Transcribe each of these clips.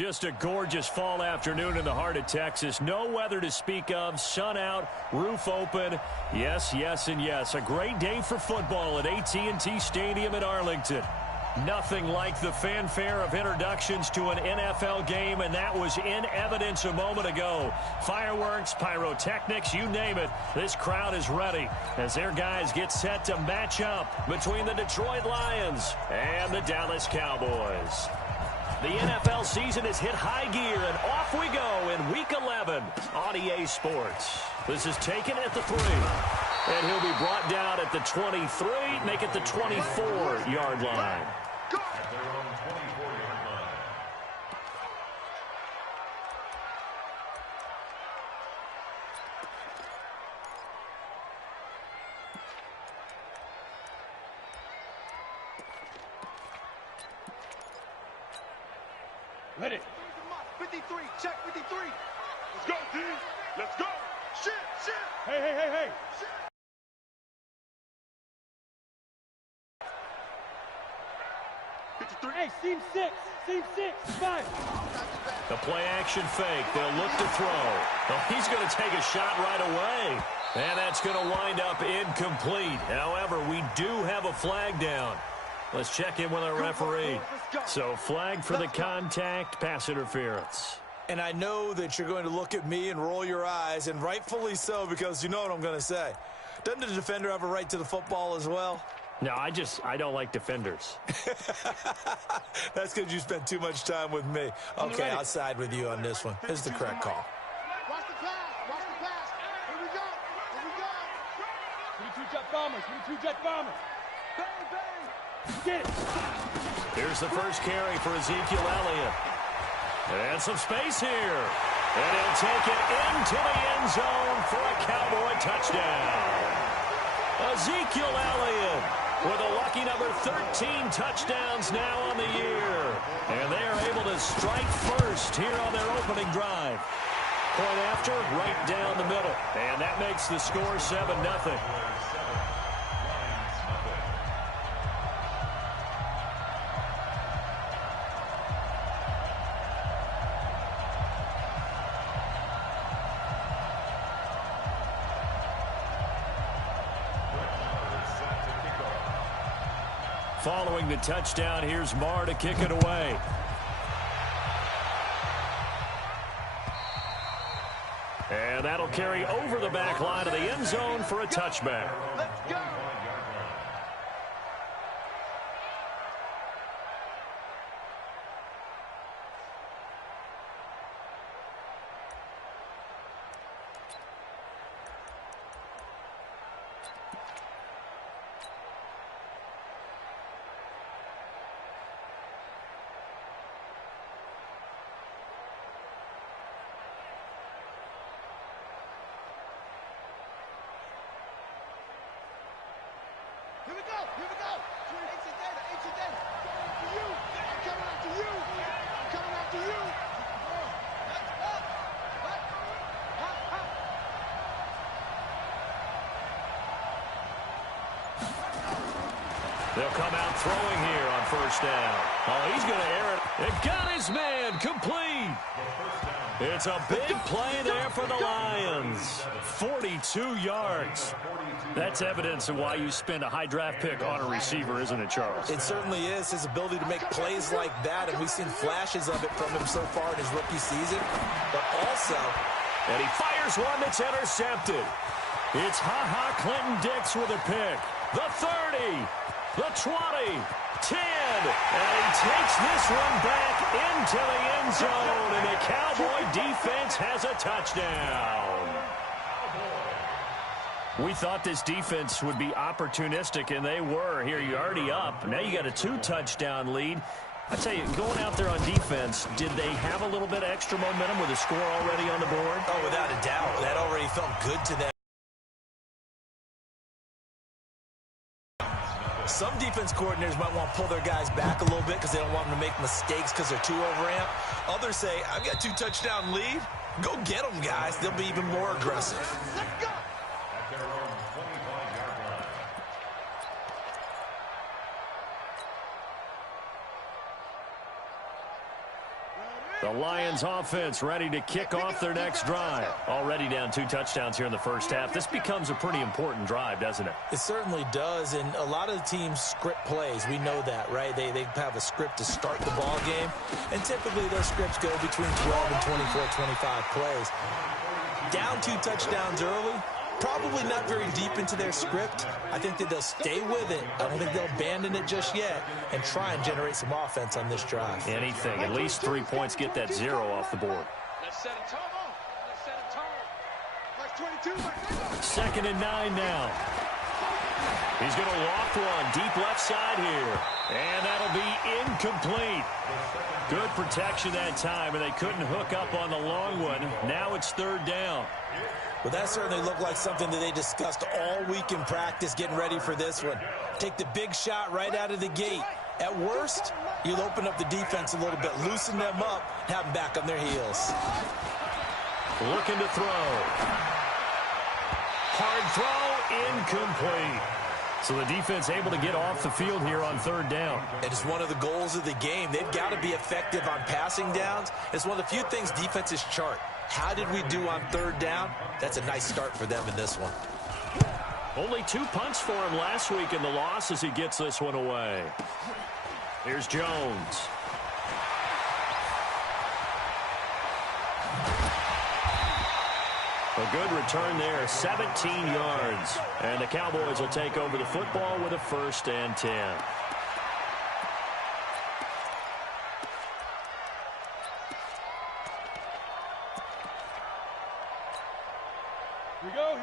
Just a gorgeous fall afternoon in the heart of Texas. No weather to speak of. Sun out, roof open. Yes, yes, and yes. A great day for football at AT&T Stadium in Arlington. Nothing like the fanfare of introductions to an NFL game, and that was in evidence a moment ago. Fireworks, pyrotechnics, you name it. This crowd is ready as their guys get set to match up between the Detroit Lions and the Dallas Cowboys. The NFL season has hit high gear, and off we go in Week 11 on EA Sports. This is taken at the 3. And he'll be brought down at the 23, make it the 24-yard line. Ready. 53, check 53. Let's go, D. Let's go. Shit. Hey. Shit. Hey, seam 6, 5. The play action fake. They'll look to throw. Oh, he's going to take a shot right away. And that's going to wind up incomplete. However, we do have a flag down. Let's check in with our referee. So, flag for the contact, pass interference. And I know that you're going to look at me and roll your eyes, and rightfully so, because you know what I'm going to say. Doesn't the defender have a right to the football as well? No, I don't like defenders. That's because you spent too much time with me. Okay, I'll side with you on this one. This is the correct call. Watch the pass. Here we go. 22 jet bombers. Bang. Get it. Here's the first carry for Ezekiel Elliott. And some space here. And he'll take it into the end zone for a Cowboy touchdown. Ezekiel Elliott with a lucky number 13 touchdowns now on the year. And they are able to strike first here on their opening drive. Point after, right down the middle. And that makes the score 7-0. Following the touchdown, here's Marr to kick it away. And that'll carry over the back line of the end zone for a touchback. Let's go. Here we go. Ancient data. I'm coming after you. They'll come out throwing here on first down. Oh, he's going to air it. It got his man complete. It's a big play there for the Lions. 42 yards. That's evidence of why you spend a high draft pick on a receiver, isn't it, Charles? It certainly is. His ability to make plays like that, and we've seen flashes of it from him so far in his rookie season. But also, and he fires one that's intercepted. It's Clinton-Dix with a pick. The 30, the 20, 10, and he takes this one back into the end zone, and the Cowboy defense has a touchdown. We thought this defense would be opportunistic, and they were. Here, you're already up. Now you got a 2-touchdown lead. I tell you, going out there on defense, did they have a little bit of extra momentum with a score already on the board? Oh, without a doubt. That already felt good to them. Some defense coordinators might want to pull their guys back a little bit because they don't want them to make mistakes because they're too overamped. Others say, I've got a 2-touchdown lead. Go get them, guys. They'll be even more aggressive. Let's go. Ready? The Lions offense ready to kick off their next drive. Already down 2 touchdowns here in the first half. This becomes a pretty important drive, doesn't it? It certainly does, and a lot of the teams script plays. We know that, right? They have a script to start the ball game, and typically those scripts go between 12 and 24, 25 plays. Down 2 touchdowns early, probably not very deep into their script. I think that they'll stay with it. I don't think they'll abandon it just yet and try and generate some offense on this drive. Anything. At least 3 points. Get that 0 off the board. Let's set a tone. Let's set a tone. Like 22. 2nd and 9 now. He's going to loft one deep left side here. And that'll be incomplete. Good protection that time, and they couldn't hook up on the long one. Now it's 3rd down. Well, that certainly looked like something that they discussed all week in practice, getting ready for this one. Take the big shot right out of the gate. At worst, you'll open up the defense a little bit, loosen them up, have them back on their heels. Looking to throw. Hard throw, incomplete. So the defense able to get off the field here on 3rd down. It is one of the goals of the game. They've got to be effective on passing downs. It's one of the few things defenses chart. How did we do on 3rd down? That's a nice start for them in this one. Only 2 punts for him last week in the loss as he gets this one away. Here's Jones. A good return there, 17 yards. And the Cowboys will take over the football with a 1st and 10.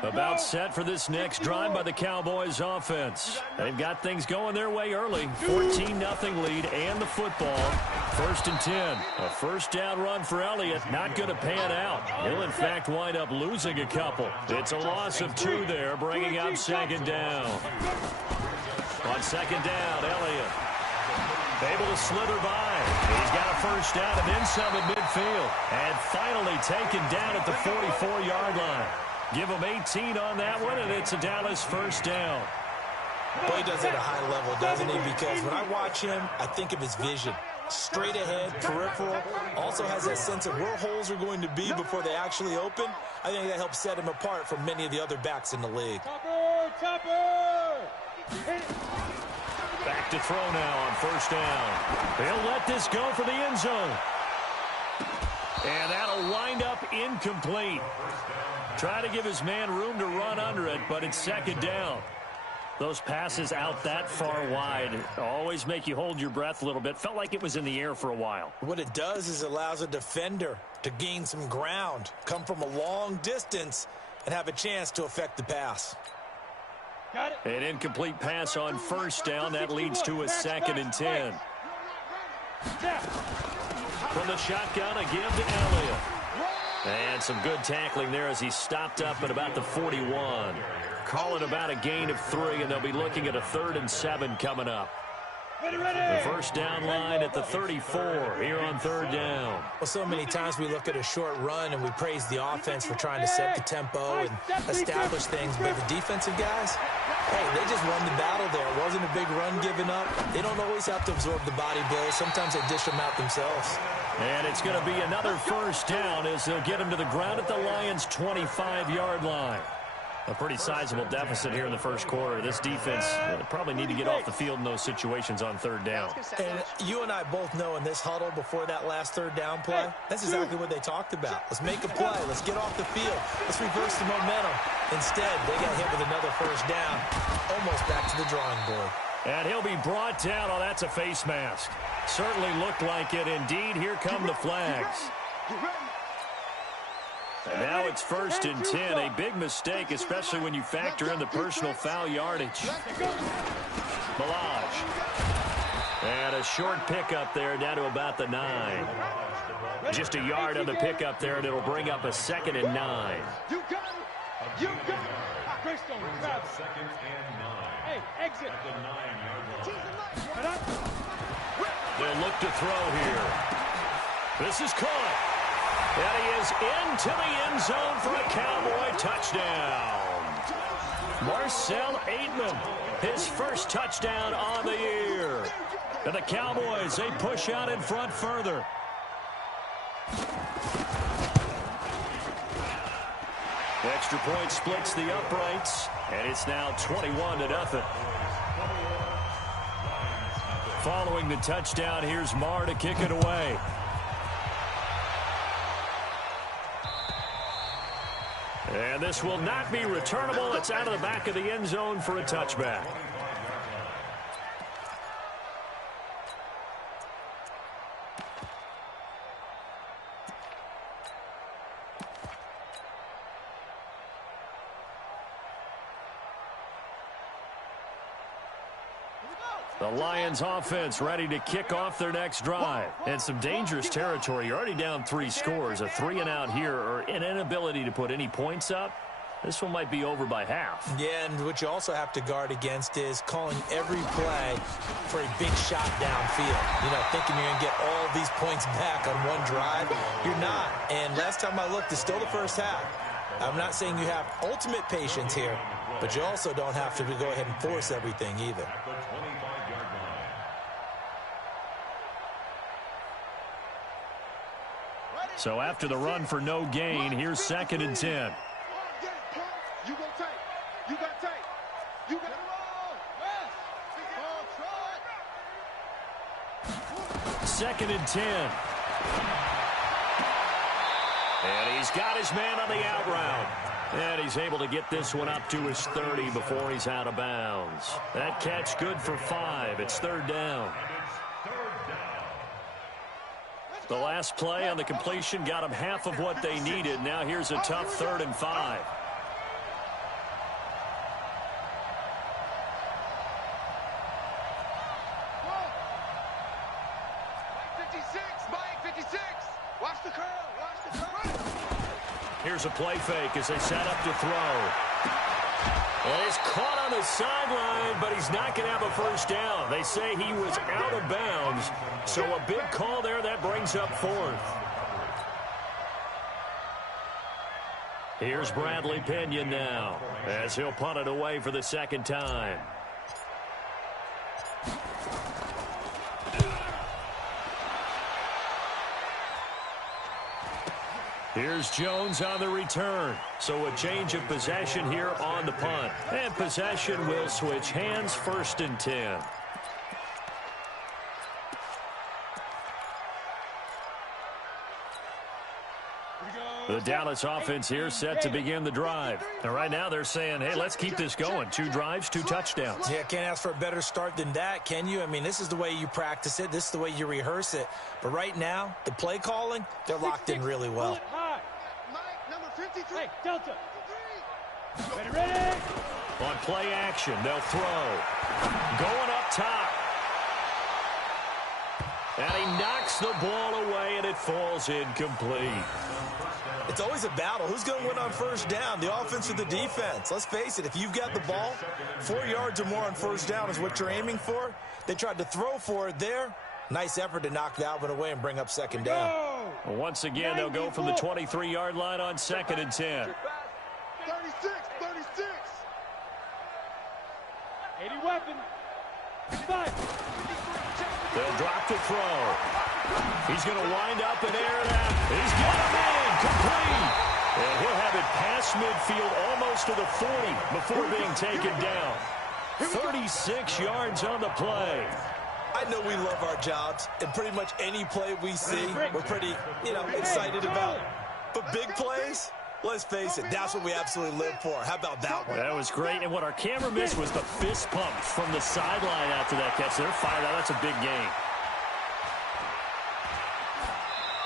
About set for this next drive by the Cowboys offense. They've got things going their way early. 14-0 lead and the football. 1st and 10. A 1st down run for Elliott. Not going to pan out. He'll, in fact, wind up losing a couple. It's a loss of 2 there, bringing up 2nd down. On 2nd down, Elliott able to slither by. He's got a 1st down and then some at midfield. And finally taken down at the 44-yard line. Give him 18 on that one, and it's a Dallas 1st down. Well, he does it at a high level, doesn't he? Because when I watch him, I think of his vision. Straight ahead, peripheral. Also has that sense of where holes are going to be before they actually open. I think that helps set him apart from many of the other backs in the league. Topper! Back to throw now on 1st down. He'll let this go for the end zone. And that'll wind up incomplete. Try to give his man room to run under it, but it's 2nd down. Those passes out that far wide always make you hold your breath a little bit. Felt like it was in the air for a while. What it does is it allows a defender to gain some ground, come from a long distance, and have a chance to affect the pass. Got it. An incomplete pass on 1st down. That leads to a 2nd and 10. From the shotgun, a give to Elliott. And some good tackling there as he stopped up at about the 41. Calling about a gain of 3, and they'll be looking at a 3rd and 7 coming up. The 1st down line at the 34 here on 3rd down. Well, so many times we look at a short run and we praise the offense for trying to set the tempo and establish things, but the defensive guys, hey, they just won the battle there. It wasn't a big run given up. They don't always have to absorb the body blows. Sometimes they dish them out themselves. And it's going to be another 1st down as they'll get him to the ground at the Lions' 25-yard line. A pretty sizable deficit here in the 1st quarter. This defense probably need to get off the field in those situations on 3rd down. And you and I both know in this huddle before that last 3rd down play, that's exactly what they talked about. Let's make a play. Let's get off the field. Let's reverse the momentum. Instead, they got hit with another 1st down, almost back to the drawing board. And he'll be brought down. Oh, that's a face mask. Certainly looked like it. Indeed, here come the flags. And now it's 1st and 10. A big mistake, especially when you factor in the personal foul yardage. Malage. And a short pickup there down to about the 9. Just a yard on the pickup there, and it'll bring up a 2nd and 9. You got it. You got it. Greystone, grab it. 2nd and 9. Hey, exit. At the 9-yard line. They'll look to throw here. This is caught. And he is into the end zone for a Cowboy touchdown. Marcel Aitman, his 1st touchdown on the year. And the Cowboys, they push out in front further. Extra point splits the uprights, and it's now 21-0. Following the touchdown, here's Marr to kick it away. And this will not be returnable. It's out of the back of the end zone for a touchback. The Lions offense ready to kick off their next drive. And some dangerous territory. You're already down 3 scores. A 3-and-out here, or an inability to put any points up. This one might be over by half. Yeah, and what you also have to guard against is calling every play for a big shot downfield. You know, thinking you're going to get all these points back on one drive. You're not. And last time I looked, it's still the first half. I'm not saying you have ultimate patience here, but you also don't have to go ahead and force everything either. So after the run for no gain, here's 2nd and 10. You go take. You got take. You got roll. 2nd and 10. And he's got his man on the out route. And he's able to get this one up to his 30 before he's out of bounds. That catch good for 5. It's 3rd down. The last play on the completion got them half of what they needed. Now here's a tough 3rd and 5. Watch the curl. Watch the curl. Here's a play fake as they set up to throw. And he's caught on the sideline, but he's not going to have a first down. They say he was out of bounds, so a big call there that brings up 4th. Here's Bradley Pinion now as he'll punt it away for the 2nd time. Here's Jones on the return. So a change of possession here on the punt. And possession will switch hands, 1st and 10. The Dallas offense here set to begin the drive. And right now they're saying, hey, let's keep this going. 2 drives, 2 touchdowns. Yeah, can't ask for a better start than that, can you? I mean, this is the way you practice it. This is the way you rehearse it. But right now, the play calling, they're locked in really well. Number 53. Hey, Delta. Ready. On play action, they'll throw. Going up top. And he knocks the ball away, and it falls incomplete. It's always a battle. Who's going to win on 1st down, the offense or the defense? Let's face it, if you've got the ball, 4 yards or more on 1st down is what you're aiming for. They tried to throw for it there. Nice effort to knock that one away and bring up 2nd down. Well, once again, they'll go from the 23-yard line on 2nd and 10. 36. 80 weapon. 5. They'll drop to throw. He's going to wind up and air that. He's got a man complete. And he'll have it past midfield almost to the 40 before being taken down. 36 yards on the play. I know we love our jobs, and pretty much any play we see, we're pretty, excited about. But big plays, let's face it, that's what we absolutely live for. How about that one? That was great, and what our camera missed was the fist pump from the sideline after that catch. They're fired out. That's a big gain.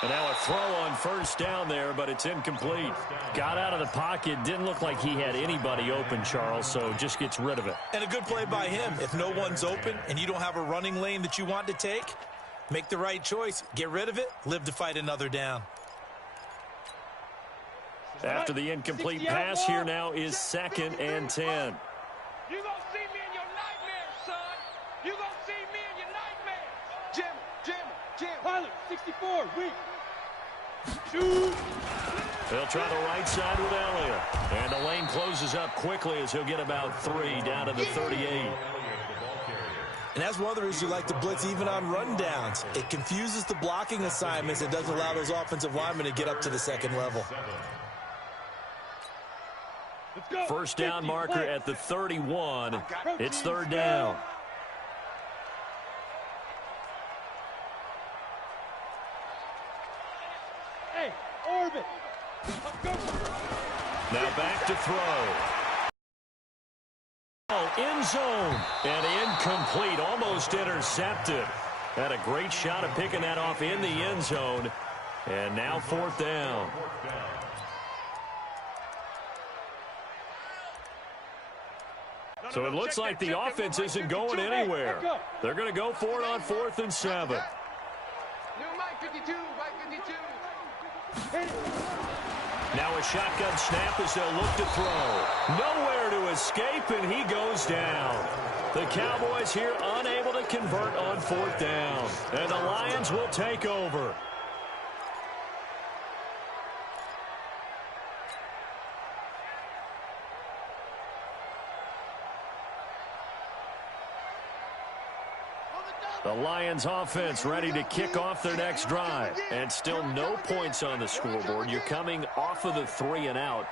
And now a throw on 1st down there, but it's incomplete. Got out of the pocket. Didn't look like he had anybody open, Charles, so just gets rid of it. And a good play by him. If no one's open and you don't have a running lane that you want to take, make the right choice. Get rid of it. Live to fight another down. After the incomplete pass, here now is 2nd and 10. You gonna see me in your nightmares, son. You gonna see me in your nightmares. Jam. Pilot, 64, weak. Shoot. They'll try the right side with Elliott. And the lane closes up quickly as he'll get about 3 down to the 38. And that's one of the reasons you like to blitz even on rundowns. It confuses the blocking assignments. It doesn't allow those offensive linemen to get up to the 2nd level. First down marker at the 31. It's third down. Hey, orbit. Now back to throw. End zone. And incomplete. Almost intercepted. Had a great shot at picking that off in the end zone. And now fourth down. So it looks like the offense isn't going anywhere. They're going to go for it on 4th and 7. Now a shotgun snap as they'll look to throw. Nowhere to escape, and he goes down. The Cowboys here unable to convert on 4th down. And the Lions will take over. The Lions offense ready to kick off their next drive. And still no points on the scoreboard. You're coming off of the 3 and out.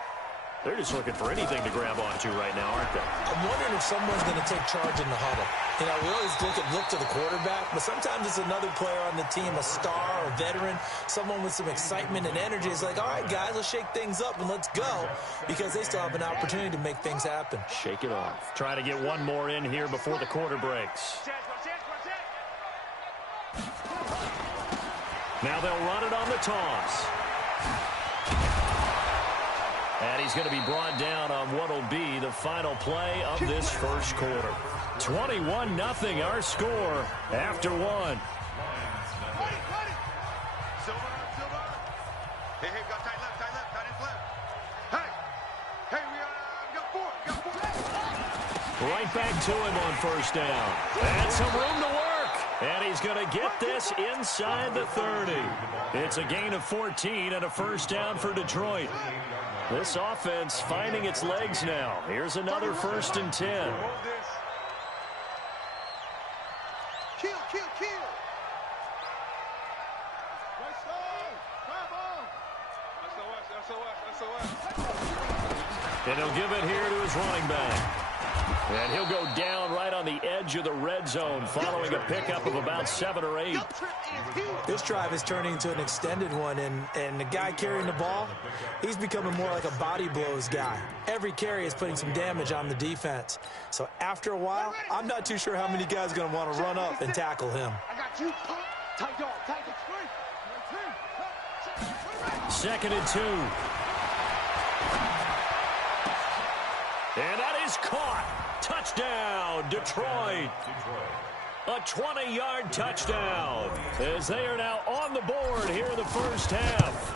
They're just looking for anything to grab onto right now, aren't they? I'm wondering if someone's going to take charge in the huddle. You know, we always look to the quarterback, but sometimes it's another player on the team, a star, a veteran, someone with some excitement and energy. It's like, all right, guys, let's shake things up and let's go, because they still have an opportunity to make things happen. Shake it off. Try to get one more in here before the quarter breaks. Now they'll run it on the toss. And he's going to be brought down on what will be the final play of this first quarter. 21-0 our score after one. Hey, got tight left, tight left. Hey, we got four. Right back to him on first down. And some room to work. And he's going to get this inside the 30. It's a gain of 14 and a first down for Detroit. This offense finding its legs now. Here's another 1st and 10. Kill. And he'll give it here to his running back. And he'll go down right on the edge of the red zone following a pickup of about 7 or 8. This drive is turning into an extended one, and the guy carrying the ball, he's becoming more like a body blows guy. Every carry is putting some damage on the defense. So after a while, I'm not too sure how many guys are going to want to run up and tackle him. I got you. Tight dog. 2nd and 2. And that is caught. Touchdown, Detroit. A 20-yard touchdown as they are now on the board here in the first half.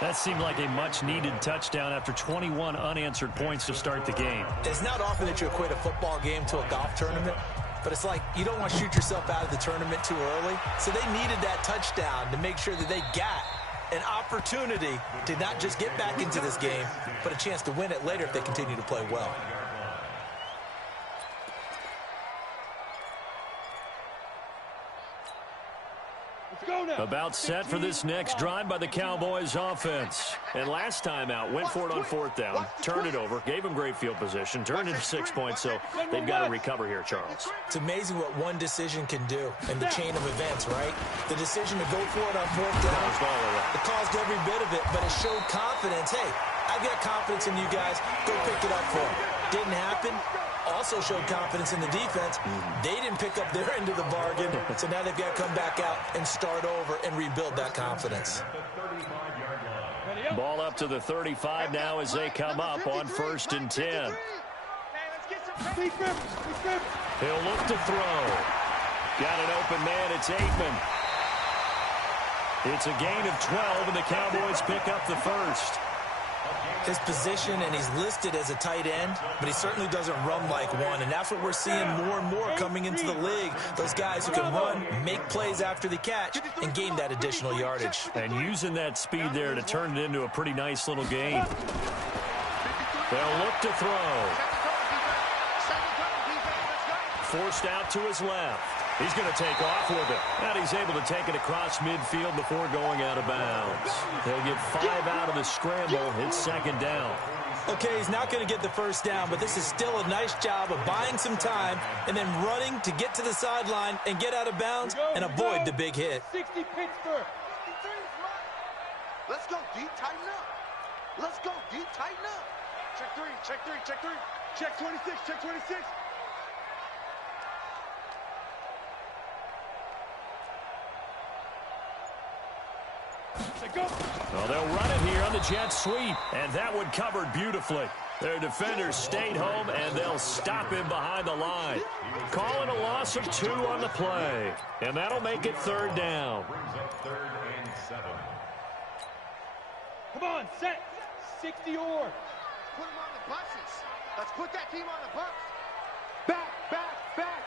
That seemed like a much-needed touchdown after 21 unanswered points to start the game. It's not often that you equate a football game to a golf tournament, but it's like you don't want to shoot yourself out of the tournament too early. So they needed that touchdown to make sure that they got an opportunity to not just get back into this game, but a chance to win it later if they continue to play well. About set for this next drive by the Cowboys offense. And last time out, went for it on 4th down, turned it over, gave them great field position, turned it to 6 points, so they've got to recover here, Charles. It's amazing what one decision can do in the chain of events, right? The decision to go for it on 4th down, it caused every bit of it, but it showed confidence. Hey, I've got confidence in you guys. Go pick it up for them. Didn't happen. Also showed confidence in the defense. They didn't pick up their end of the bargain, so now they've got to come back out and start over and rebuild that confidence. Ball up to the 35 now as they come up on 1st and 10. He'll look to throw. Got an open man. It's Aikman. It's a gain of 12, and the Cowboys pick up the first. His position, and he's listed as a tight end, but he certainly doesn't run like one, and that's what we're seeing more and more coming into the league. Those guys who can run, make plays after the catch, and gain that additional yardage. And using that speed there to turn it into a pretty nice little gain. They'll look to throw. Forced out to his left. He's going to take off with it. And he's able to take it across midfield before going out of bounds. They'll get 5 out of the scramble. It's second down. Okay, he's not going to get the first down, but this is still a nice job of buying some time and then running to get to the sideline and get out of bounds and avoid the big hit. 60 Pittsburgh. Let's go, D. Tighten up. Let's go, D. Tighten up. Check 3, check 3, check 3. Check 26, check 26. Well, they'll run it here on the jet sweep, and that one covered beautifully. Their defenders stayed home, and they'll stop him behind the line. Calling a loss of 2 on the play, and that'll make it third down. Brings up 3rd and 7. Come on, set. 60 or. Put him on the buses. Let's put that team on the bus. Back, back, back.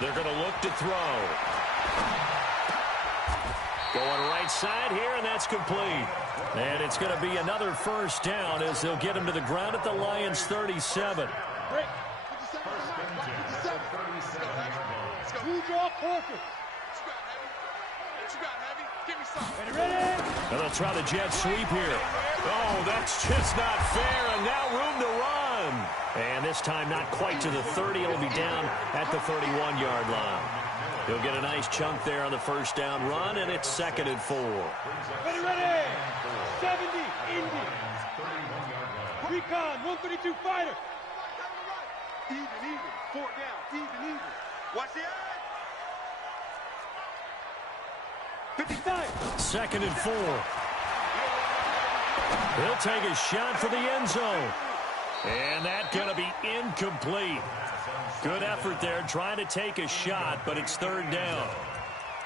They're going to look to throw. Going right side here, and that's complete. And it's going to be another first down as they'll get him to the ground at the Lions' 37. Who draw Parker? And they'll try the jet sweep here. Oh, that's just not fair, and now room to run. And this time not quite to the 30. It'll be down at the 31-yard line. He'll get a nice chunk there on the first down run, and it's 2nd and 4. Ready. 70, Indy. Recon, 132 fighter. Even. 4 down. Even. Watch the eye. 55. 2nd and 4. He'll take a shot for the end zone. And that's going to be incomplete. Good effort there trying to take a shot, but it's 3rd down.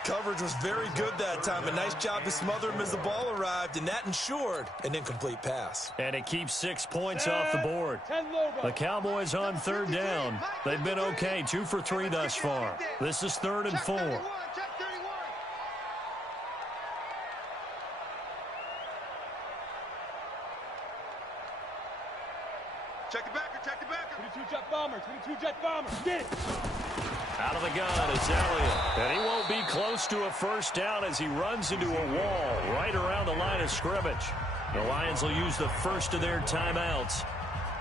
Coverage was very good that time. A nice job to smother him as the ball arrived, and that ensured an incomplete pass. And it keeps 6 points off the board. The Cowboys on 3rd down. They've been okay, 2 for 3 thus far. This is 3rd and 4. Check 31. Check the backer. 22 jet bomber. Get it. Out of the gun is Elliott. And he won't be close to a first down as he runs into a wall right around the line of scrimmage. The Lions will use the first of their timeouts.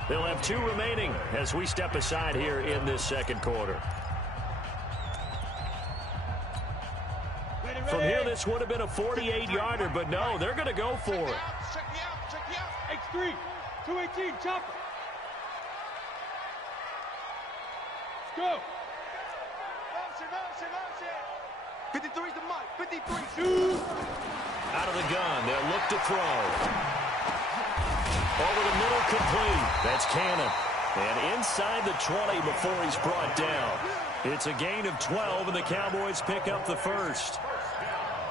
They'll have 2 remaining as we step aside here in this second quarter. From here, this would have been a 48-yarder, but no, they're going to go for it. Check me out. X3, 218, chopper. Go. Motion. 53's the mic. 53. Shoot. Out of the gun, they'll look to throw. Over the middle, complete. That's Cannon. And inside the 20 before he's brought down. It's a gain of 12, and the Cowboys pick up the first.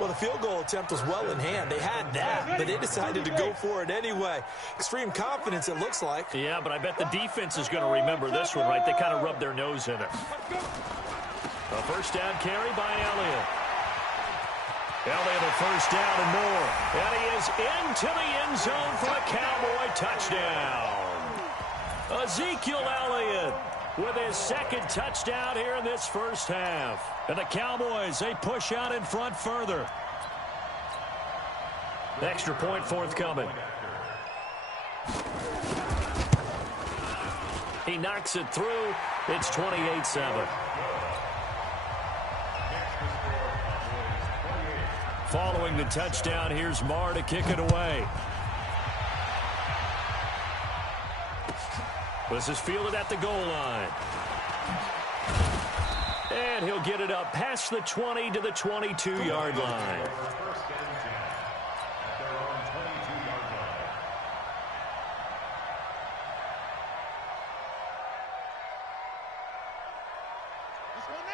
Well, the field goal attempt was well in hand. They had that, but they decided to go for it anyway. Extreme confidence, it looks like. Yeah, but I bet the defense is going to remember this one, right? They kind of rubbed their nose in it. A first down carry by Elliott. Elliott a first down and more. And he is into the end zone for a Cowboy touchdown. Ezekiel Elliott with his 2nd touchdown here in this first half. And the Cowboys, they push out in front further. Extra point forthcoming. He knocks it through. It's 28-7. Following the touchdown, here's Marr to kick it away. This is fielded at the goal line. And he'll get it up past the 20 to the 22-yard line.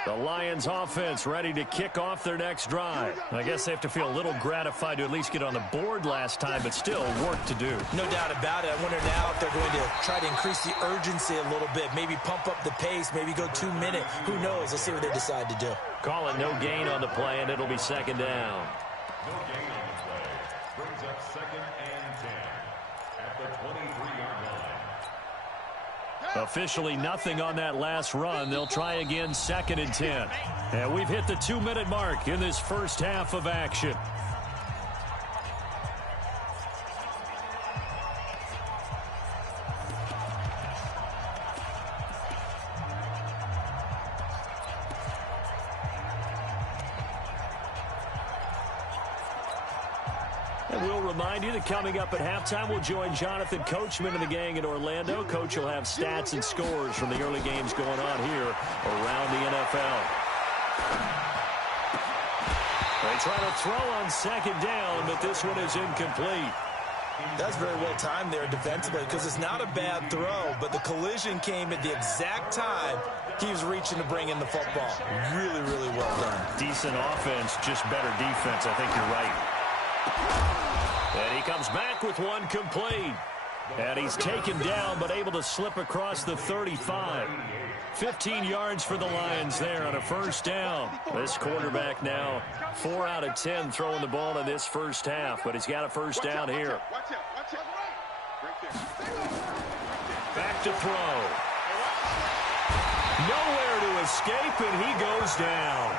The Lions offense ready to kick off their next drive. I guess they have to feel a little gratified to at least get on the board last time, but still work to do. No doubt about it. I wonder now if they're going to try to increase the urgency a little bit, maybe pump up the pace, maybe go 2 minute. Who knows? Let's see what they decide to do. Call it no gain on the play, and it'll be 2nd down. No gain on the play. Brings up 2nd and 10 at the 23-yard line. Officially nothing on that last run. They'll try again, 2nd and 10. And we've hit the 2-minute mark in this first half of action. And we'll remind you that coming up at halftime, we'll join Jonathan Coachman and the gang in Orlando. Coach will have stats and scores from the early games going on here around the NFL. They try to throw on 2nd down, but this one is incomplete. That's very well timed there defensively because it's not a bad throw, but the collision came at the exact time he was reaching to bring in the football. Really, really well done. Decent offense, just better defense. I think you're right. And he comes back with one complete. And he's taken down but able to slip across the 35. 15 yards for the Lions there on a first down. This quarterback now 4 out of 10 throwing the ball in this first half, but he's got a first down here. Back to throw. Nowhere to escape, and he goes down.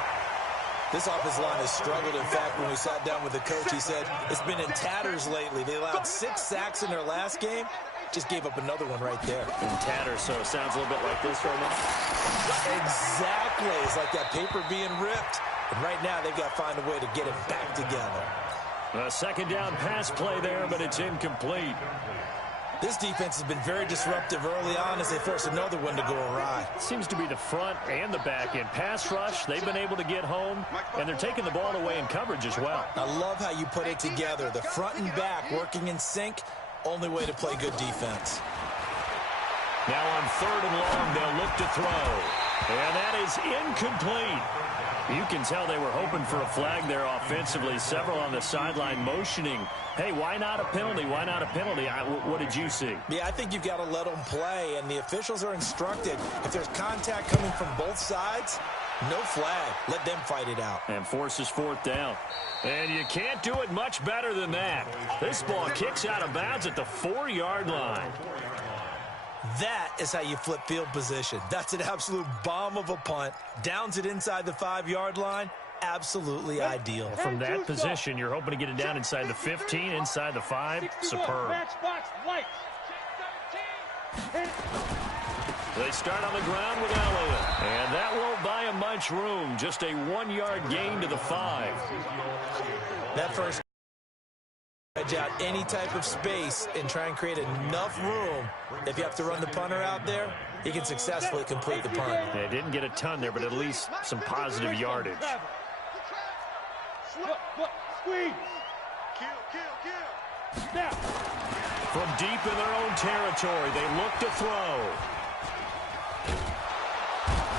This offensive line has struggled. In fact, when we sat down with the coach, he said it's been in tatters lately. They allowed 6 sacks in their last game. Just gave up another one right there. In tatters, so it sounds a little bit like this right now. Exactly. It's like that paper being ripped. And right now, they've got to find a way to get it back together. A 2nd down pass play there, but it's incomplete. This defense has been very disruptive early on as they force another one to go awry. Seems to be the front and the back end. Pass rush, they've been able to get home, and they're taking the ball away in coverage as well. I love how you put it together. The front and back working in sync, only way to play good defense. Now on 3rd and long, they'll look to throw. And that is incomplete. You can tell they were hoping for a flag there offensively. Several on the sideline motioning, hey, why not a penalty? Why not a penalty? What did you see? Yeah, I think you've got to let them play, and the officials are instructed. If there's contact coming from both sides, no flag. Let them fight it out. And forces 4th down. And you can't do it much better than that. This ball kicks out of bounds at the 4-yard line. That is how you flip field position. That's an absolute bomb of a punt. Downs it inside the 5-yard line. Absolutely ideal. From that position, you're hoping to get it down inside the 15, inside the 5. Superb. They start on the ground with Elliott. And that won't buy him much room. Just a 1-yard gain to the 5. That first edge out any type of space and try and create enough room. If you have to run the punter out there, he can successfully complete the punt. Yeah, didn't get a ton there, but at least some positive yardage. Squeeze. Kill. Snap. From deep in their own territory, they look to throw.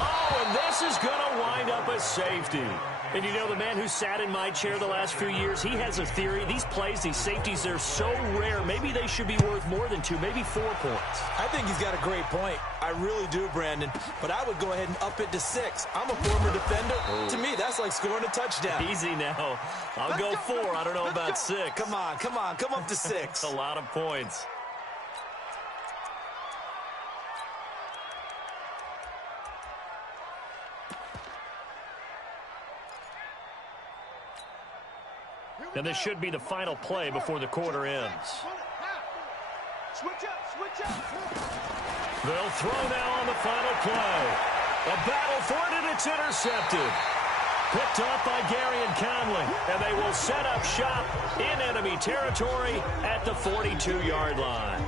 Oh, and this is going to wind up a safety. And you know, the man who sat in my chair the last few years, he has a theory. These plays, these safeties, they're so rare. Maybe they should be worth more than 2, maybe 4 points. I think he's got a great point. I really do, Brandon. But I would go ahead and up it to 6. I'm a former defender. Ooh. To me, that's like scoring a touchdown. Easy now. I'll go 4. I don't know about 6. Come on. Come up to 6. A lot of points. And this should be the final play before the quarter ends. Switch up. They'll throw now on the final play. A battle for it, and it's intercepted. Picked off by Gary and Conley. And they will set up shop in enemy territory at the 42-yard line.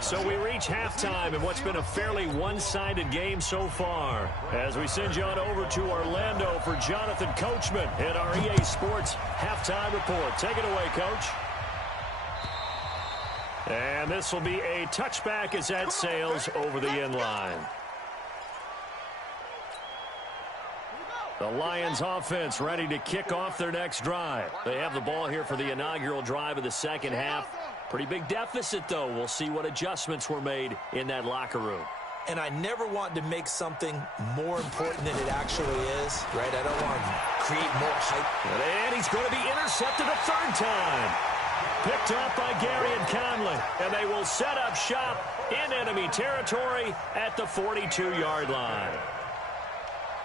So we reach halftime in what's been a fairly one-sided game so far. As we send you on over to Orlando for Jonathan Coachman in our EA Sports Halftime Report. Take it away, Coach. And this will be a touchback as that sails over the end line. The Lions offense ready to kick off their next drive. They have the ball here for the inaugural drive of the second half. Pretty big deficit, though. We'll see what adjustments were made in that locker room. And I never want to make something more important than it actually is, right? I don't want to create more hype. And he's going to be intercepted a 3rd time. Picked up by Gary and Conley. And they will set up shop in enemy territory at the 42-yard line.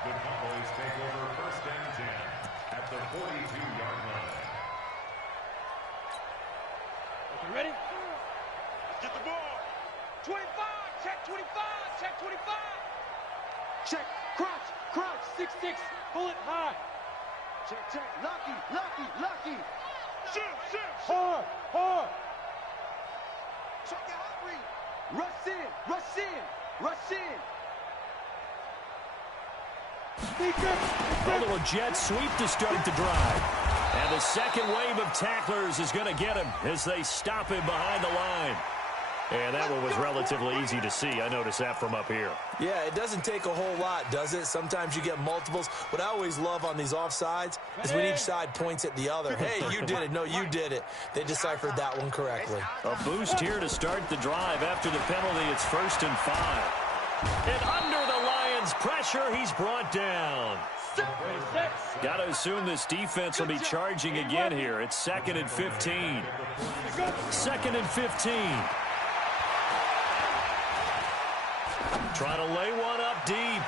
The Cowboys take over first and 10 at the 42-yard line. Okay, ready? Let's get the ball. 25, check 25, check 25. Check, crouch, 6-6, pull it high. Check, lucky. Shoot. Hard. Check the hot read. Rush in. A little jet sweep to start the drive. And the second wave of tacklers is going to get him as they stop him behind the line. And that one was relatively easy to see. I noticed that from up here. Yeah, it doesn't take a whole lot, does it? Sometimes you get multiples. What I always love on these offsides is when each side points at the other. Hey, you did it. No, you did it. They deciphered that one correctly. A boost here to start the drive. After the penalty, it's 1st and 5. And under the Lions' pressure, he's brought down. Got to assume this defense will be charging again here. It's 2nd and 15. 2nd and 15. Trying to lay one up deep. Man,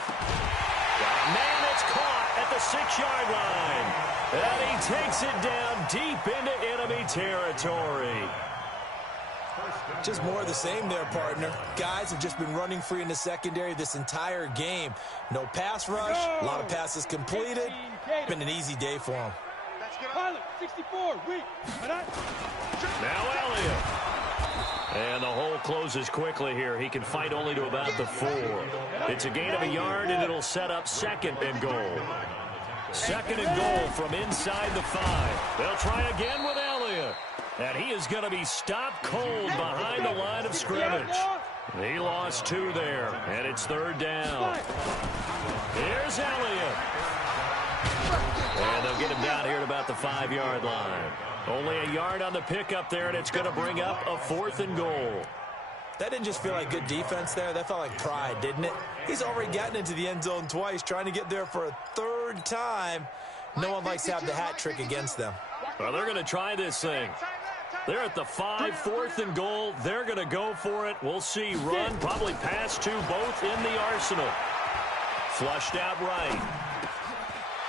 it's caught at the 6-yard line. And he takes it down deep into enemy territory. Just more of the same there, partner. Guys have just been running free in the secondary this entire game. No pass rush, a lot of passes completed. Been an easy day for them. Pilot, 64, weak. Now Elliott. And the hole closes quickly here. He can fight only to about the 4. It's a gain of a yard, and it'll set up 2nd and goal. 2nd and goal from inside the 5. They'll try again with Elliott. And he is going to be stopped cold behind the line of scrimmage. He lost 2 there, and it's 3rd down. Here's Elliott. And they'll get him down here at about the 5-yard line. Only a yard on the pickup there, and it's going to bring up a 4th and goal. That didn't just feel like good defense there. That felt like pride, didn't it? He's already gotten into the end zone twice, trying to get there for a 3rd time. No one likes to have the hat trick against them. Well, they're going to try this thing. They're at the 5, 4th and goal. They're going to go for it. We'll see. Run, probably pass to both in the arsenal. Flushed out right.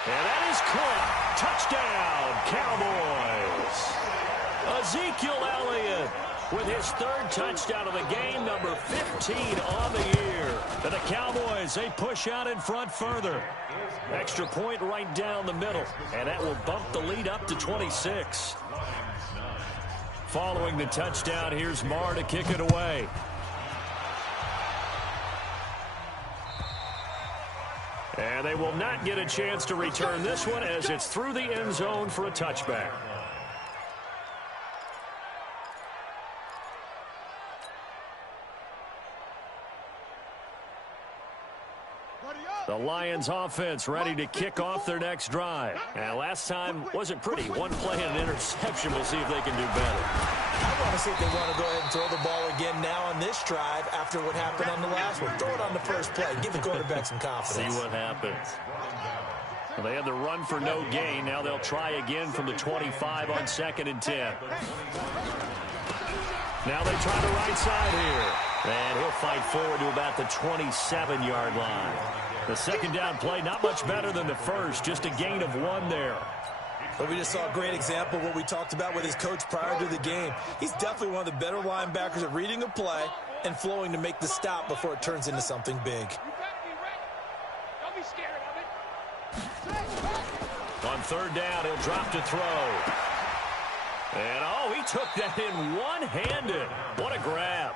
And that is caught. Touchdown, Cowboys. Ezekiel Elliott with his 3rd touchdown of the game, number 15 on the year. And the Cowboys, they push out in front further. Extra point right down the middle, and that will bump the lead up to 26. Following the touchdown, here's Marr to kick it away. And they will not get a chance to return this one as it's through the end zone for a touchback. The Lions offense ready to kick off their next drive. And last time wasn't pretty. One play and an interception. We'll see if they can do better. I want to see if they want to go ahead and throw the ball again now on this drive after what happened on the last one. Throw it on the first play. Give the quarterback some confidence. See what happens. Well, they had the run for no gain. Now they'll try again from the 25 on 2nd and 10. Now they try the right side here. And he'll fight forward to about the 27-yard line. The 2nd down play, not much better than the first, just a gain of 1 there. But we just saw a great example of what we talked about with his coach prior to the game. He's definitely one of the better linebackers at reading a play and flowing to make the stop before it turns into something big. Don't be scared of it. On 3rd down, he'll drop to throw. And, oh, he took that in one-handed. What a grab.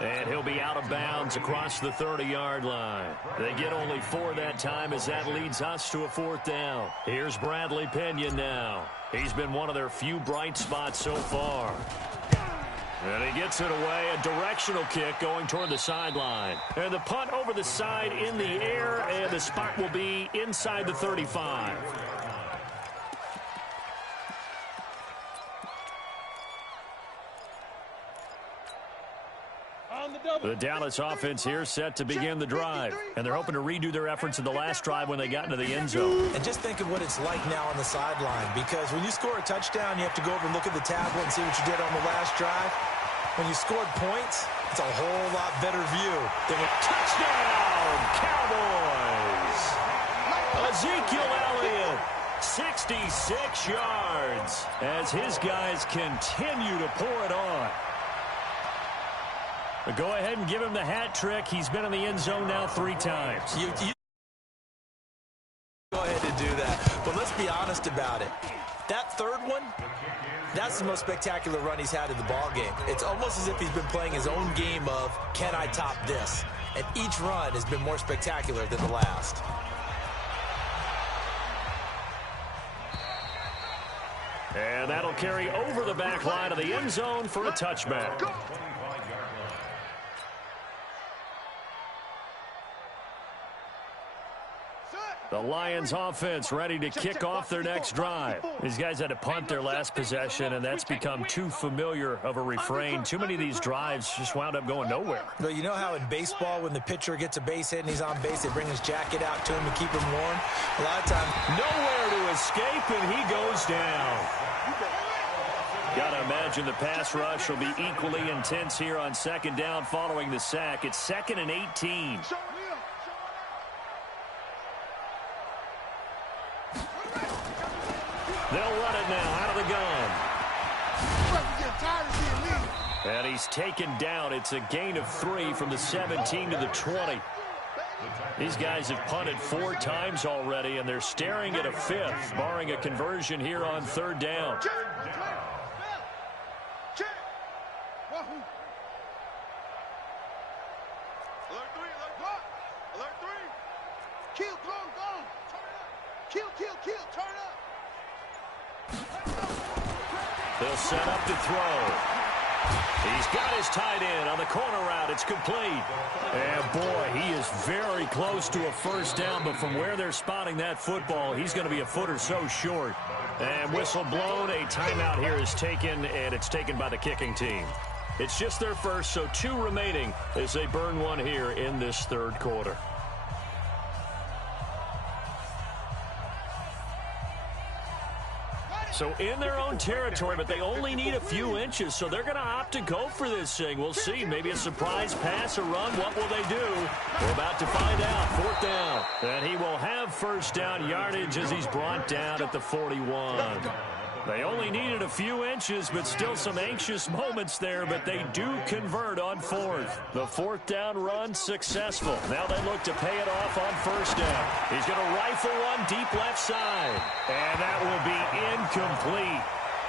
And he'll be out of bounds across the 30-yard line. They get only 4 that time as that leads us to a 4th down. Here's Bradley Pinion now. He's been one of their few bright spots so far. And he gets it away, a directional kick going toward the sideline. And the punt over the side in the air, and the spot will be inside the 35. On the The Dallas offense here set to begin the drive. And they're hoping to redo their efforts in the last drive when they got into the end zone. And just think of what it's like now on the sideline, because when you score a touchdown, you have to go over and look at the tablet and see what you did on the last drive. When you scored points, it's a whole lot better view than a touchdown, Cowboys! Ezekiel Elliott, 66 yards, as his guys continue to pour it on. But go ahead and give him the hat trick. He's been in the end zone now 3 times. You go ahead and do that. But let's be honest about it. That third one, that's the most spectacular run he's had in the ball game. It's almost as if he's been playing his own game of, can I top this? And each run has been more spectacular than the last. And that'll carry over the back line of the end zone for a touchback. The Lions offense ready to kick off their next drive. These guys had to punt their last possession, and that's become too familiar of a refrain. Too many of these drives just wound up going nowhere. But you know how in baseball, when the pitcher gets a base hit and he's on base, they bring his jacket out to him to keep him warm? A lot of times, nowhere to escape, and he goes down. Gotta imagine the pass rush will be equally intense here on second down following the sack. It's 2nd and 18. They'll run it now out of the gun. And he's taken down. It's a gain of 3 from the 17 to the 20. These guys have punted 4 times already, and they're staring at a 5th, barring a conversion here on 3rd down. They'll set up to throw. He's got his tight end on the corner route. It's complete. And, boy, he is very close to a first down, but from where they're spotting that football, he's going to be a foot or so short. And whistle blown. A timeout here is taken, and it's taken by the kicking team. It's just their first, so 2 remaining as they burn one here in this 3rd quarter. So in their own territory, but they only need a few inches, so they're going to opt to go for this thing. We'll see. Maybe a surprise pass or run. What will they do? We're about to find out. 4th down. And he will have first down yardage as he's brought down at the 41. They only needed a few inches, but still some anxious moments there, but they do convert on 4th. The 4th down run successful. Now they look to pay it off on first down. He's going to rifle one deep left side, and that will be incomplete.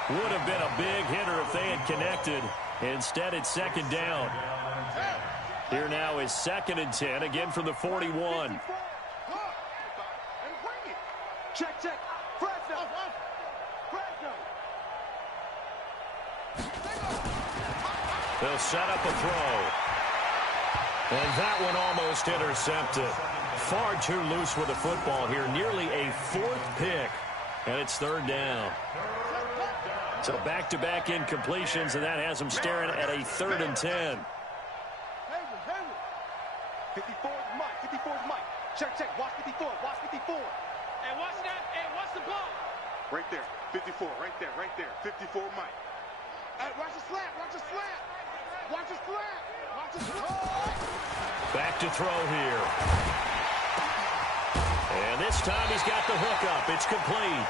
Would have been a big hitter if they had connected. Instead, it's 2nd down. Here now is 2nd and 10, again from the 41. Check, check. They'll set up a throw. And that one almost intercepted. Far too loose with the football here. Nearly a 4th pick. And it's 3rd down. So back-to-back incompletions, and that has them staring at a 3rd and 10. 54 is Mike. 54 is Mike. Check, check. Watch 54. Watch 54. Hey, watch that. Hey, watch the ball. Right there. 54. Right there. Right there. 54 Mike. Hey, watch the slap. Watch the slap. Watch the slap. Watch the slap. Back to throw here. And this time he's got the hook up. It's complete.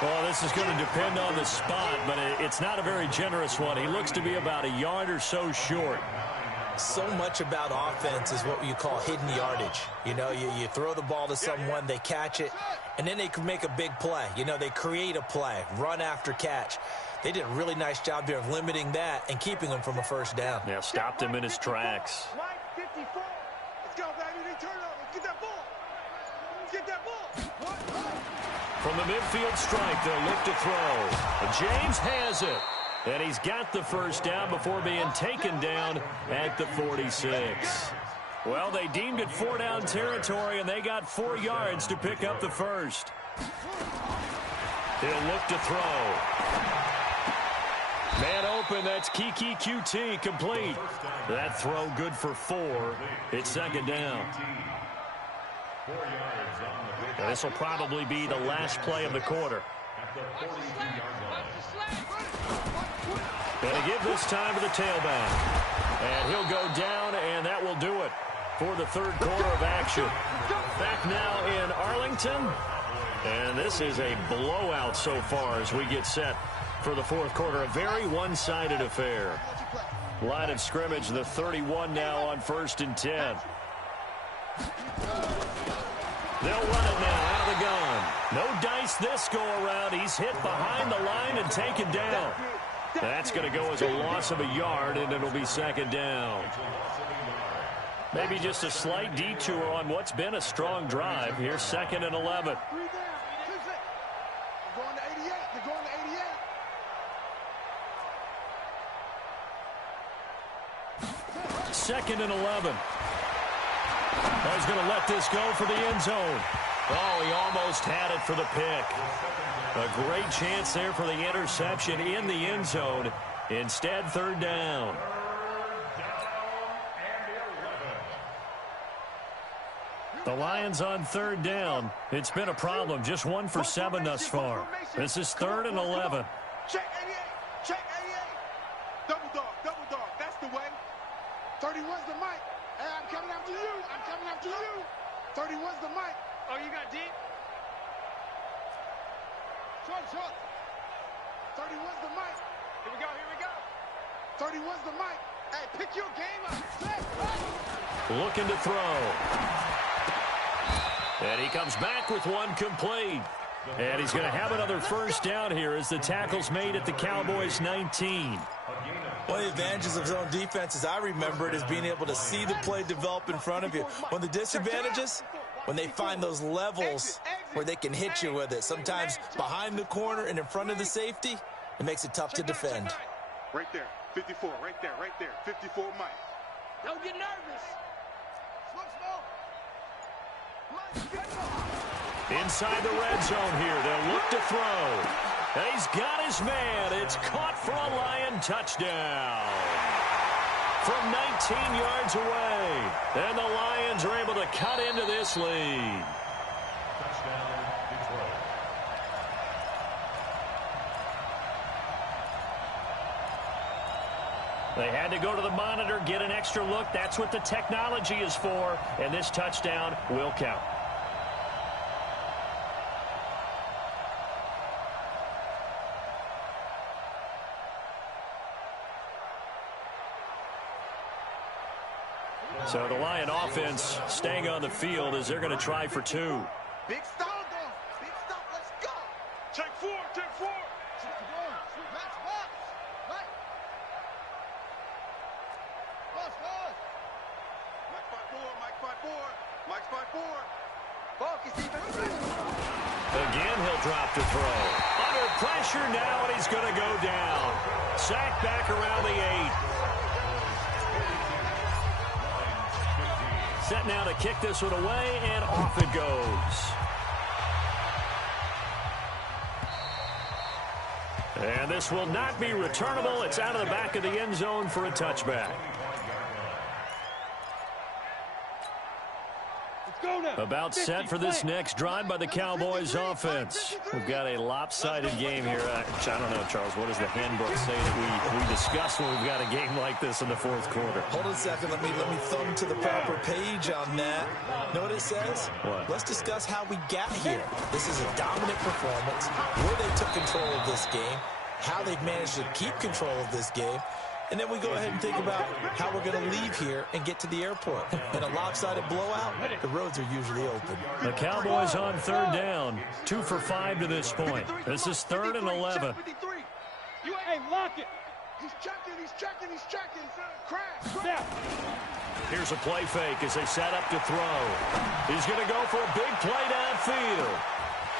Well, this is going to depend on the spot, but it's not a very generous one. He looks to be about a yard or so short. So much about offense is what you call hidden yardage. You know, you throw the ball to someone, they catch it, and then they can make a big play. You know, they create a play, run after catch. They did a really nice job there of limiting that and keeping him from a first down. Yeah, stopped him in his tracks. Mike, 54. Let's go, baby. They turn over. Let's get that ball. Let's get that ball. From the midfield stripe, they'll look to throw. James has it. And he's got the first down before being taken down at the 46. Well, they deemed it 4-down territory, and they got 4 yards to pick up the first. He'll look to throw. Man open, that's Kiki QT complete. That throw good for 4. It's second down. 4 yards on the pitch. This will probably be the last play of the quarter. At the 42-yard line. And to give this time to the tailback. And he'll go down, and that will do it for the third quarter of action. Back now in Arlington. And this is a blowout so far as we get set for the fourth quarter. A very one-sided affair. Line of scrimmage, the 31 now on 1st and 10. They'll run it now out of the gun. No dice this go-around. He's hit behind the line and taken down. That's going to go as a loss of a yard, and it'll be second down. Maybe just a slight detour on what's been a strong drive. Here's 2nd and 11. Going to 88. They're going to 88. 2nd and 11. Oh, he's going to let this go for the end zone. Oh, he almost had it for the pick. A great chance there for the interception in the end zone. Instead, 3rd down. The Lions on 3rd down. It's been a problem. Just 1 for 7 thus far. This is 3rd and 11. Check 88. Check 88. Double dog. That's the way. 31's the mic. Hey, I'm coming after you. I'm coming after you. 31's the mic. Oh, you got deep? Short. 31's the mic. Here we go. 31's the mic. Hey, pick your game up. Looking to throw. And he comes back with one complete. And he's going to have another first down here as the tackle's made at the Cowboys' 19. One of the advantages of zone defense, as I remember it, is being able to see the play develop in front of you. One of the disadvantages, when they find those levels where they can hit you with it. Sometimes behind the corner and in front of the safety, it makes it tough to defend. Right there. 54. Right there. 54 mic. Don't get nervous. Inside the red zone here. They'll look to throw. And he's got his man. It's caught for a Lion touchdown. From 19 yards away. And the Lions are able to cut into this lead. Touchdown, Detroit. They had to go to the monitor, get an extra look. That's what the technology is for. And this touchdown will count. So the Lion offense staying on the field as they're going to try for 2. Big stop. Let's go. Check 4. Mike's 5-4. Again, he'll drop to throw. Under pressure now, and he's going to go down. Sacked back around the 8. Set now to kick this one away, and off it goes. And this will not be returnable. It's out of the back of the end zone for a touchback. About set for this next drive by the Cowboys offense. We've got a lopsided game here. I don't know, Charles, what does the handbook say that we discuss when we've got a game like this in the fourth quarter? Hold on a second. Let me thumb to the proper page on that. Know what it says? What? Let's discuss how we got here. This is a dominant performance, where they took control of this game, how they've managed to keep control of this game, and then we go ahead and think about how we're going to leave here and get to the airport. In a lopsided blowout, the roads are usually open. The Cowboys on 3rd down, 2 for 5 to this point. This is 3rd and 11. Hey, lock it. He's checking. Crash. Here's a play fake as they set up to throw. He's going to go for a big play downfield.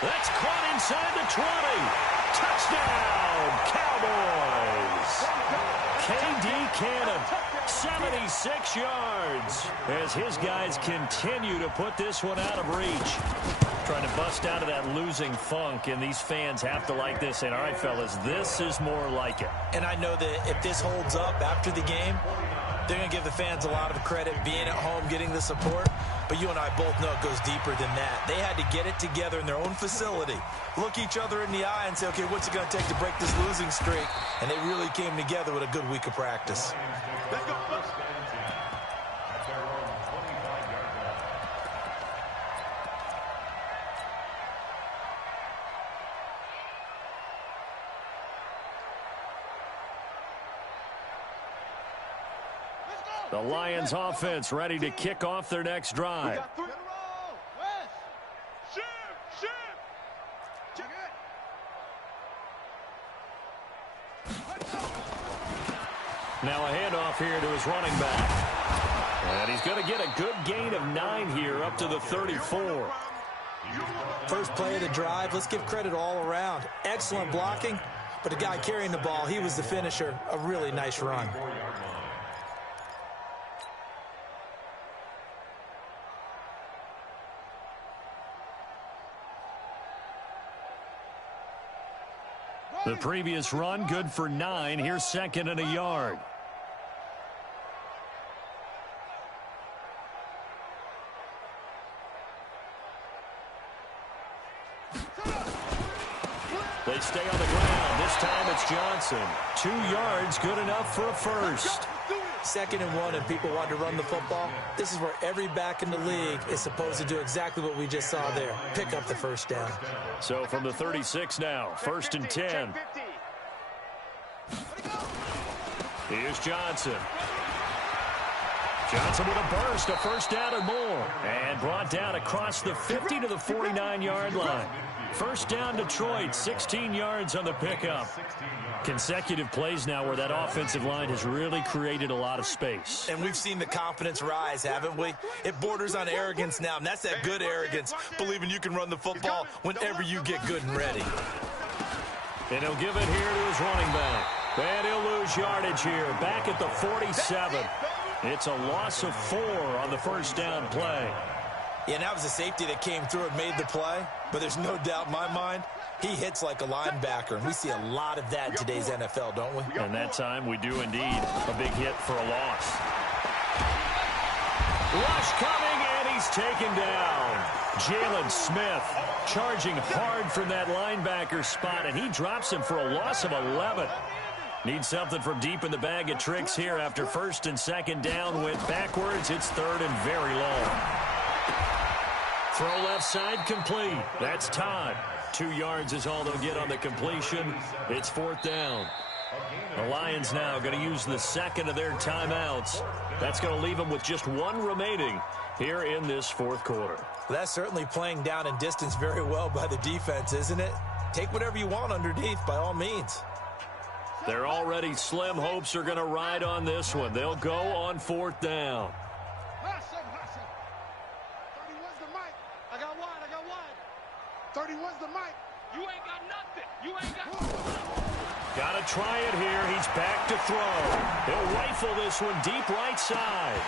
That's caught inside the 20. Touchdown, Cowboys. K.D. Cannon 76 yards as his guys continue to put this one out of reach. Trying to bust out of that losing funk, and these fans have to like this. And all right, fellas, this is more like it. And I know that if this holds up after the game, they're going to give the fans a lot of credit being at home, getting the support. But you and I both know it goes deeper than that. They had to get it together in their own facility, look each other in the eye and say, okay, what's it going to take to break this losing streak? And they really came together with a good week of practice. Let's go. The Lions offense ready to kick off their next drive. Now a handoff here to his running back. And he's going to get a good gain of 9 here up to the 34. First play of the drive, let's give credit all around. Excellent blocking, but the guy carrying the ball, he was the finisher. A really nice run. The previous run, good for 9. Here's second and a yard. They stay on the ground. This time it's Johnson. 2 yards, good enough for a first. 2nd and 1, and people want to run the football. This is where every back in the league is supposed to do exactly what we just saw there. Pick up the first down. So from the 36 now, 1st and 10. Here's Johnson. Johnson with a burst, a first down or more. And brought down across the 50 to the 49-yard line. First down, Detroit, 16 yards on the pickup. Consecutive plays now where that offensive line has really created a lot of space. And we've seen the confidence rise, haven't we? It borders on arrogance now, and that's that good arrogance, believing you can run the football whenever you get good and ready. And he'll give it here to his running back. And he'll lose yardage here, back at the 47. It's a loss of 4 on the first down play. Yeah, and that was a safety that came through and made the play, but there's no doubt in my mind, he hits like a linebacker, and we see a lot of that in today's NFL, don't we? And that time we do indeed a big hit for a loss. Rush coming, and he's taken down. Jalen Smith charging hard from that linebacker spot, and he drops him for a loss of 11. Needs something from deep in the bag of tricks here after 1st and 2nd down. Went backwards. It's 3rd and very long. Throw left side complete. That's Todd. 2 yards is all they'll get on the completion. It's 4th down. The Lions now going to use the 2nd of their timeouts. That's going to leave them with just 1 remaining here in this 4th quarter. Well, that's certainly playing down in distance very well by the defense, isn't it? Take whatever you want underneath by all means. Their already slim hopes are going to ride on this one. They'll go on 4th down. 31's the mic. I got wide. 31's the mic. You ain't got nothing. You ain't got nothing. Got to try it here. He's back to throw. He'll rifle this one deep right side.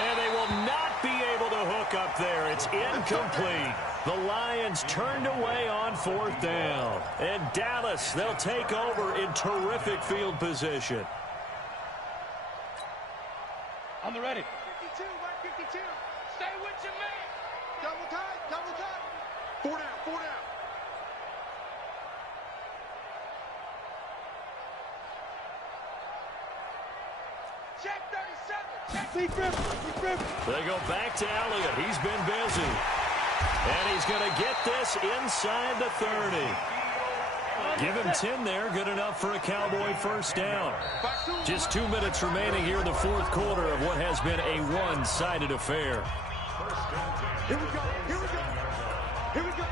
And they will not be able to hook up there. It's incomplete. The Lions turned away on 4th down. And Dallas, they'll take over in terrific field position. On the ready. 52, right 52. Stay with your man. Double tight. 4 down. Check 37. Check. Deep river. They go back to Elliott. He's been busy. And he's going to get this inside the 30. Give him 10 there. Good enough for a Cowboy first down. Just 2 minutes remaining here in the 4th quarter of what has been a one-sided affair. Here we go.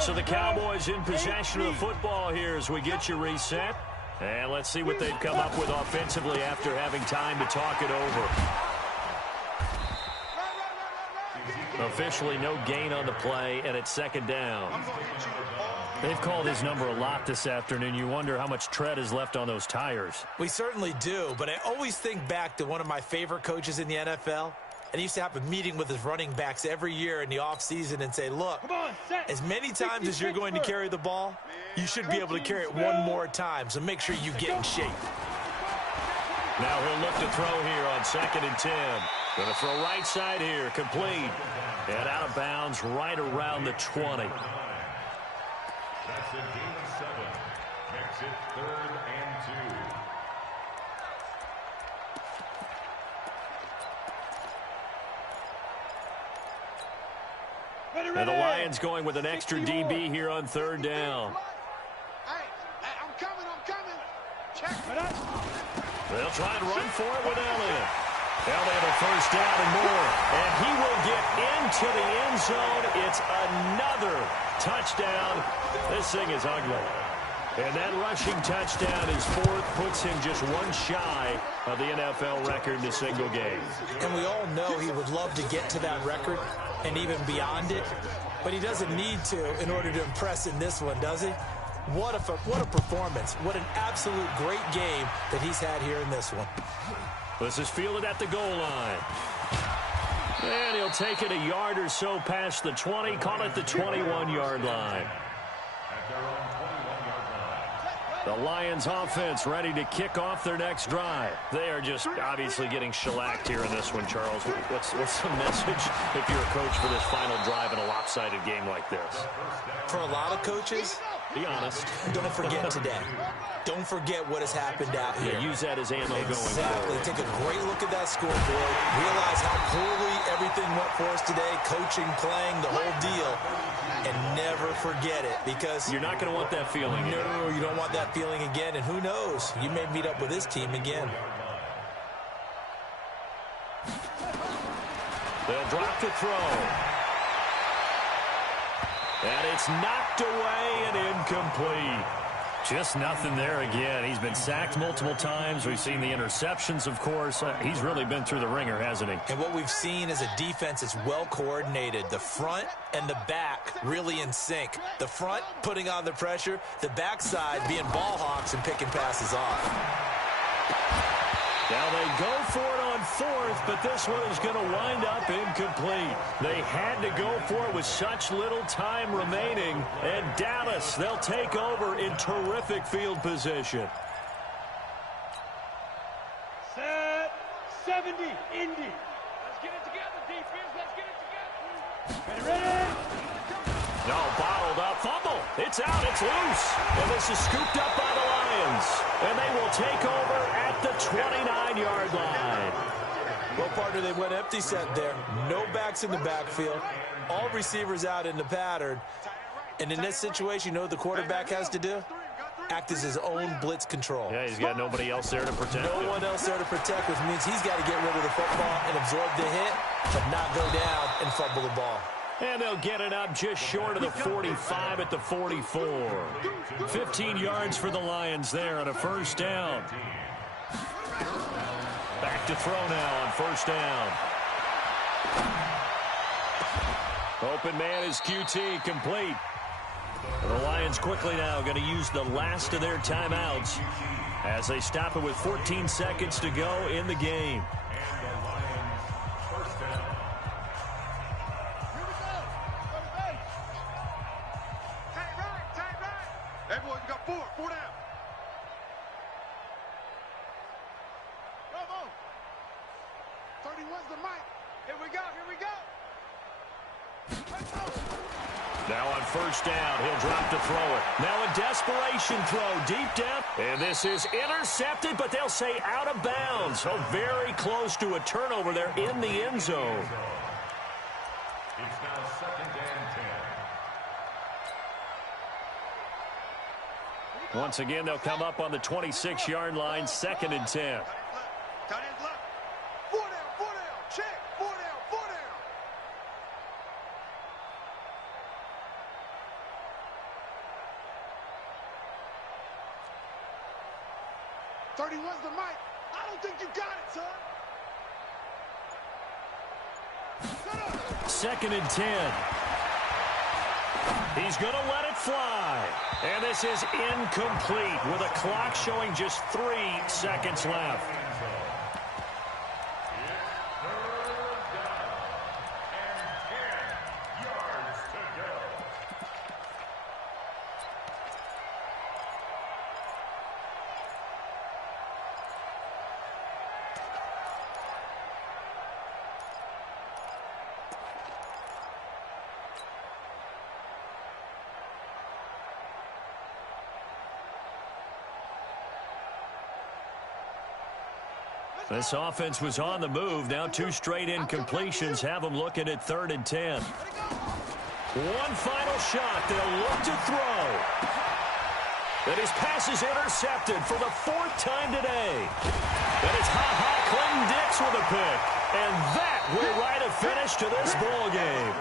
So the Cowboys in possession of the football here as we get you reset. And let's see what they've come up with offensively after having time to talk it over. Officially no gain on the play, and it's second down. They've called his number a lot this afternoon. You wonder how much tread is left on those tires. We certainly do, but I always think back to one of my favorite coaches in the NFL. And he used to have a meeting with his running backs every year in the offseason and say, look, as many times as you're going to carry the ball, you should be able to carry it one more time, so make sure you get in shape. Now he'll look to throw here on 2nd and 10. Going to throw right side here, complete. And out of bounds right around the 20. That's a gain of 7. Makes it 3rd and 2. And the Lions going with an extra DB here on 3rd down. Hey, I'm coming. Check. They'll try and run for it with Elliott. Elliott a first down and more. And he will get into the end zone. It's another touchdown. This thing is ugly. And that rushing touchdown is 4th, puts him just one shy of the NFL record in a single game. And we all know he would love to get to that record and even beyond it, but he doesn't need to in order to impress in this one, does he? What a performance. What an absolute great game that he's had here in this one. This is fielded at the goal line. And he'll take it a yard or so past the 20, call it the 21-yard line. At their own 21-yard line. The Lions offense ready to kick off their next drive. They are just obviously getting shellacked here in this one, Charles. What's the message if you're a coach for this final drive in a lopsided game like this? For a lot of coaches, be honest. Don't forget today. Don't forget what has happened out here. Yeah, use that as ammo going Exactly. forward. Take a great look at that scoreboard. Realize how poorly everything went for us today. Coaching, playing, the whole deal. And never forget it, because you're not going to want that feeling again. No, you don't want that feeling again. And who knows? You may meet up with this team again. They'll drop the throw. And it's knocked away and incomplete. Just nothing there again. He's been sacked multiple times. We've seen the interceptions, of course. He's really been through the ringer, hasn't he? And what we've seen is a defense that's well coordinated. The front and the back really in sync. The front putting on the pressure. The backside being ball hawks and picking passes off. Now they go for it on 4th, but this one is going to wind up incomplete. They had to go for it with such little time remaining. And Dallas, they'll take over in terrific field position. Set 70, Indy. Let's get it together, defense. Let's get it together. Ready? No, bottled up. Fumble. It's out. It's loose. And this is scooped up by the Lions. And they will take over at the 29-yard line. Well, partner, they went empty set there. No backs in the backfield. All receivers out in the pattern. And in this situation, you know what the quarterback has to do? Act as his own blitz control. Yeah, he's got nobody else there to protect him. No one else there to protect, which means he's got to get rid of the football and absorb the hit, but not go down and fumble the ball. And they'll get it up just short of the 45 at the 44. 15 yards for the Lions there on a first down. Back to throw now on first down. Open man is QT, complete. And the Lions quickly now going to use the last of their timeouts as they stop it with 14 seconds to go in the game. Hey, boys, you got 4 down. Come on. 31's the mic. Here we go. Now on first down, he'll drop to throw it. Now a desperation throw deep down. And this is intercepted, but they'll say out of bounds. So very close to a turnover there in the end zone. It's now 2nd and 10. Once again, they'll come up on the 26-yard line, 2nd and 10. Tight ends left. 4 down. Check. 4 down. 31's the mic. I don't think you got it, son. 2nd and 10. He's going to let it fly. And this is incomplete with a clock showing just 3 seconds left. This offense was on the move. Now 2 straight incompletions have them looking at 3rd and 10. One final shot. They'll look to throw. And his pass is intercepted for the 4th time today. And it's Clinton Dix with a pick. And that will write a finish to this ball game.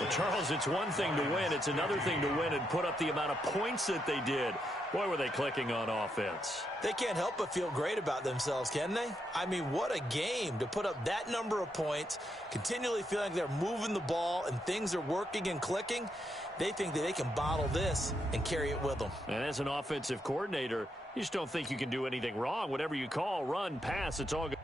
Well, Charles, it's one thing to win. It's another thing to win and put up the amount of points that they did. Boy, were they clicking on offense. They can't help but feel great about themselves, can they? I mean, what a game to put up that number of points, continually feeling like they're moving the ball and things are working and clicking. They think that they can bottle this and carry it with them. And as an offensive coordinator, you just don't think you can do anything wrong. Whatever you call, run, pass, it's all good.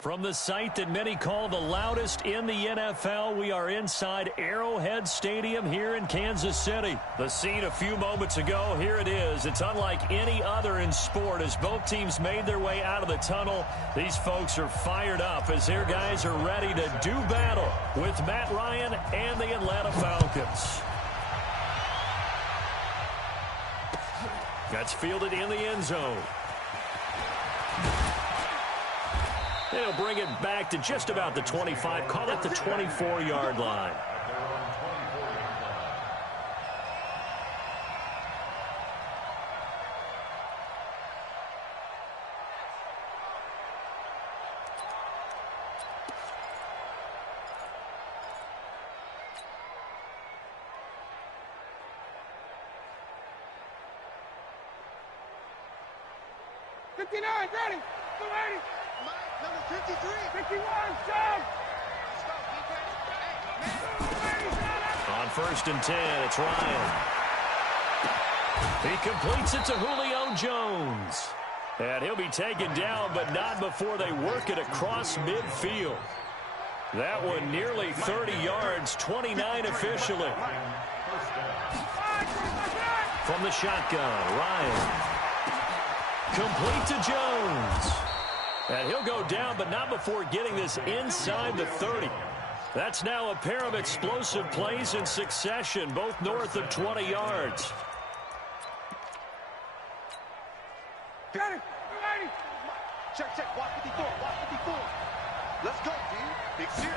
From the site that many call the loudest in the NFL, we are inside Arrowhead Stadium here in Kansas City. The scene a few moments ago, here it is. It's unlike any other in sport as both teams made their way out of the tunnel. These folks are fired up as their guys are ready to do battle with Matt Ryan and the Atlanta Falcons. That's fielded in the end zone. They'll bring it back to just about the 25. Call it the 24-yard line. 59, ready. 280. Mike, number 53. 51, jump. On 1st and 10, it's Ryan. He completes it to Julio Jones. And he'll be taken down, but not before they work it across midfield. That one nearly 30 yards, 29 officially. From the shotgun, Ryan. Complete to Jones. And he'll go down, but not before getting this inside the 30. That's now a pair of explosive plays in succession, both north of 20 yards. Got it. 280. Check. Watch 54. Watch 54. Let's go, D. Big serious.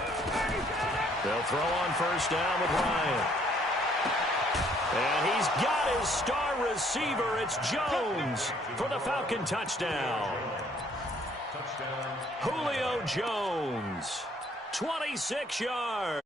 They'll throw on 1st down with Ryan. And he's got his star receiver. It's Jones for the Falcon touchdown. Julio Jones, 26 yards.